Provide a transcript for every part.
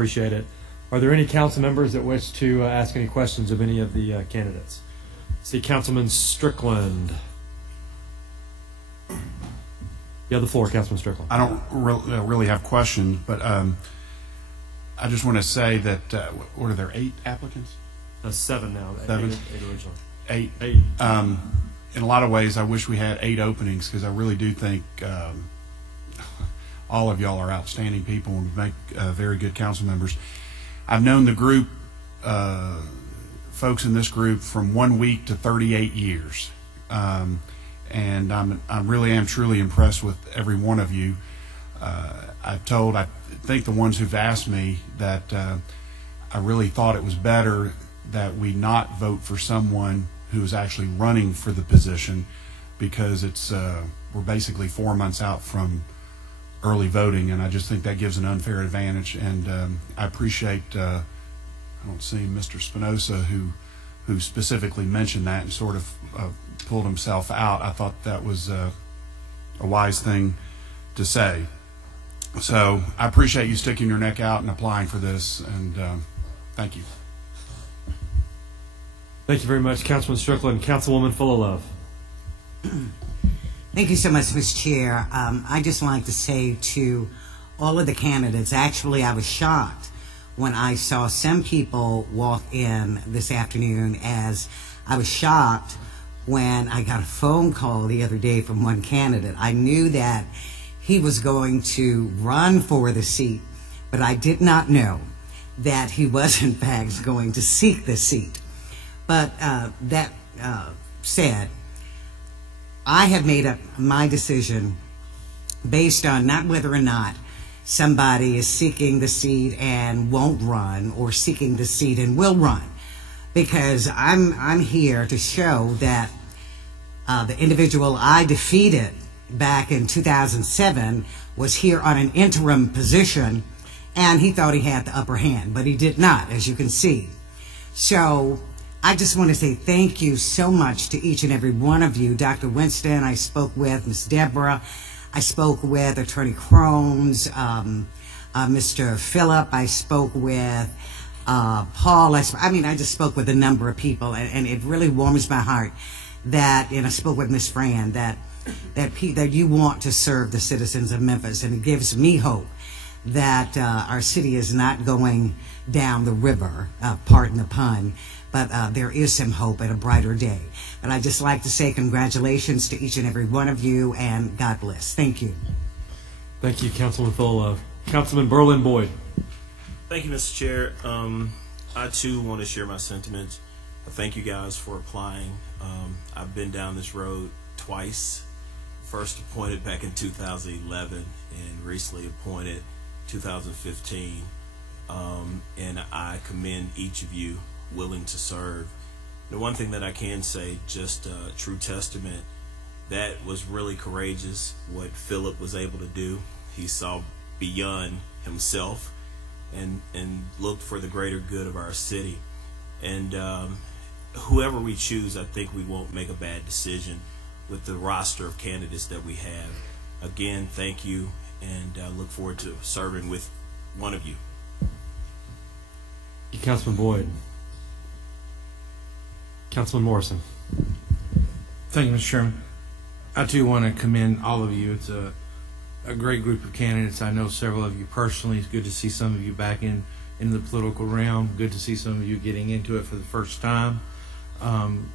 Appreciate it. Are there any council members that wish to ask any questions of any of the candidates? See Councilman Strickland. You have the floor, Councilman Strickland. I don't really have questions, but I just want to say that, what are there, 8 applicants? 7 now. 7? 8 originally. 8. 8. In a lot of ways, I wish we had 8 openings because I really do think all of y'all are outstanding people and make very good council members. I've known the group, folks in this group, from 1 week to 38 years. And I really am truly impressed with every one of you. I think the ones who've asked me that I really thought it was better that we not vote for someone who is actually running for the position, because it's we're basically 4 months out from early voting, and I just think that gives an unfair advantage. And I appreciate I don't see Mr. Spinoza who specifically mentioned that and sort of pulled himself out. I thought that was a wise thing to say. So I appreciate you sticking your neck out and applying for this, and thank you. Thank you very much, Councilman Strickland. Councilwoman Fullilove. Thank you so much, Mr. Chair. I just like to say to all of the candidates, actually I was shocked when I saw some people walk in this afternoon, as I was shocked when I got a phone call the other day from one candidate. I knew that he was going to run for the seat, but I did not know that he was in fact going to seek the seat. But that said, I have made up my decision based on not whether or not somebody is seeking the seat and won't run, or seeking the seat and will run, because I'm here to show that the individual I defeated back in 2007 was here on an interim position, and he thought he had the upper hand, but he did not, as you can see. So I just want to say thank you so much to each and every one of you. Dr. Winston, I spoke with, Ms. Deborah, I spoke with Attorney Crones, Mr. Phillip, I spoke with Paul. I just spoke with a number of people, and it really warms my heart that, and I spoke with Ms. Fran, that you want to serve the citizens of Memphis, and it gives me hope that our city is not going down the river, pardon the pun, but there is some hope and a brighter day. And I'd just like to say congratulations to each and every one of you, and God bless. Thank you. Thank you, Councilman Fullilove. Councilman Berlin Boyd. Thank you, Mr. Chair. I too want to share my sentiments. Thank you guys for applying. I've been down this road twice. First appointed back in 2011 and recently appointed 2015. And I commend each of you willing to serve. The one thing that I can say, just a true testament, that was really courageous what Philip was able to do. He saw beyond himself and looked for the greater good of our city. And whoever we choose, I think we won't make a bad decision with the roster of candidates that we have. Again, thank you, and I look forward to serving with one of you. Councilman Boyd. Councilman Morrison. Thank you, Mr. Chairman. I too want to commend all of you. It's a great group of candidates. I know several of you personally. It's good to see some of you back in the political realm. Good to see some of you getting into it for the first time. And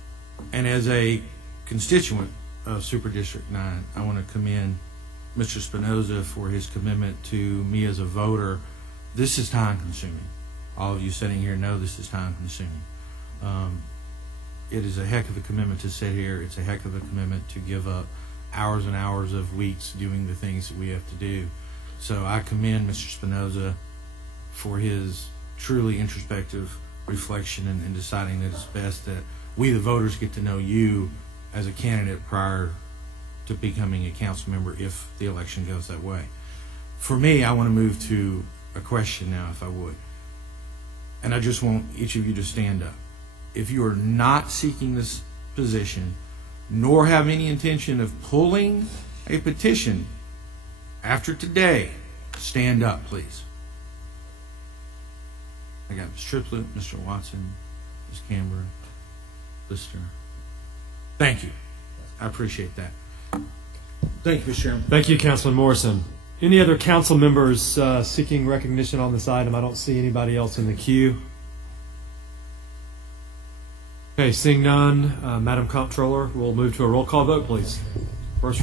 as a constituent of Super District 9, I want to commend Mr. Spinoza for his commitment to me as a voter. This is time consuming. All of you sitting here know this is time consuming. It is a heck of a commitment to sit here. It's a heck of a commitment to give up hours and hours of weeks doing the things that we have to do. So I commend Mr. Spinoza for his truly introspective reflection and deciding that it's best that we, the voters, get to know you as a candidate prior to becoming a council member if the election goes that way. For me, I want to move to a question now, if I would. And I just want each of you to stand up. If you are not seeking this position, nor have any intention of pulling a petition after today, stand up, please. I got Ms. Triplett, Mr. Watson, Ms. Camber, Lister. Thank you. I appreciate that. Thank you, Mr. Chairman. Thank you, Councilman Morrison. Any other council members seeking recognition on this item? I don't see anybody else in the queue. Okay, seeing none, Madam Comptroller, we'll move to a roll call vote, please. First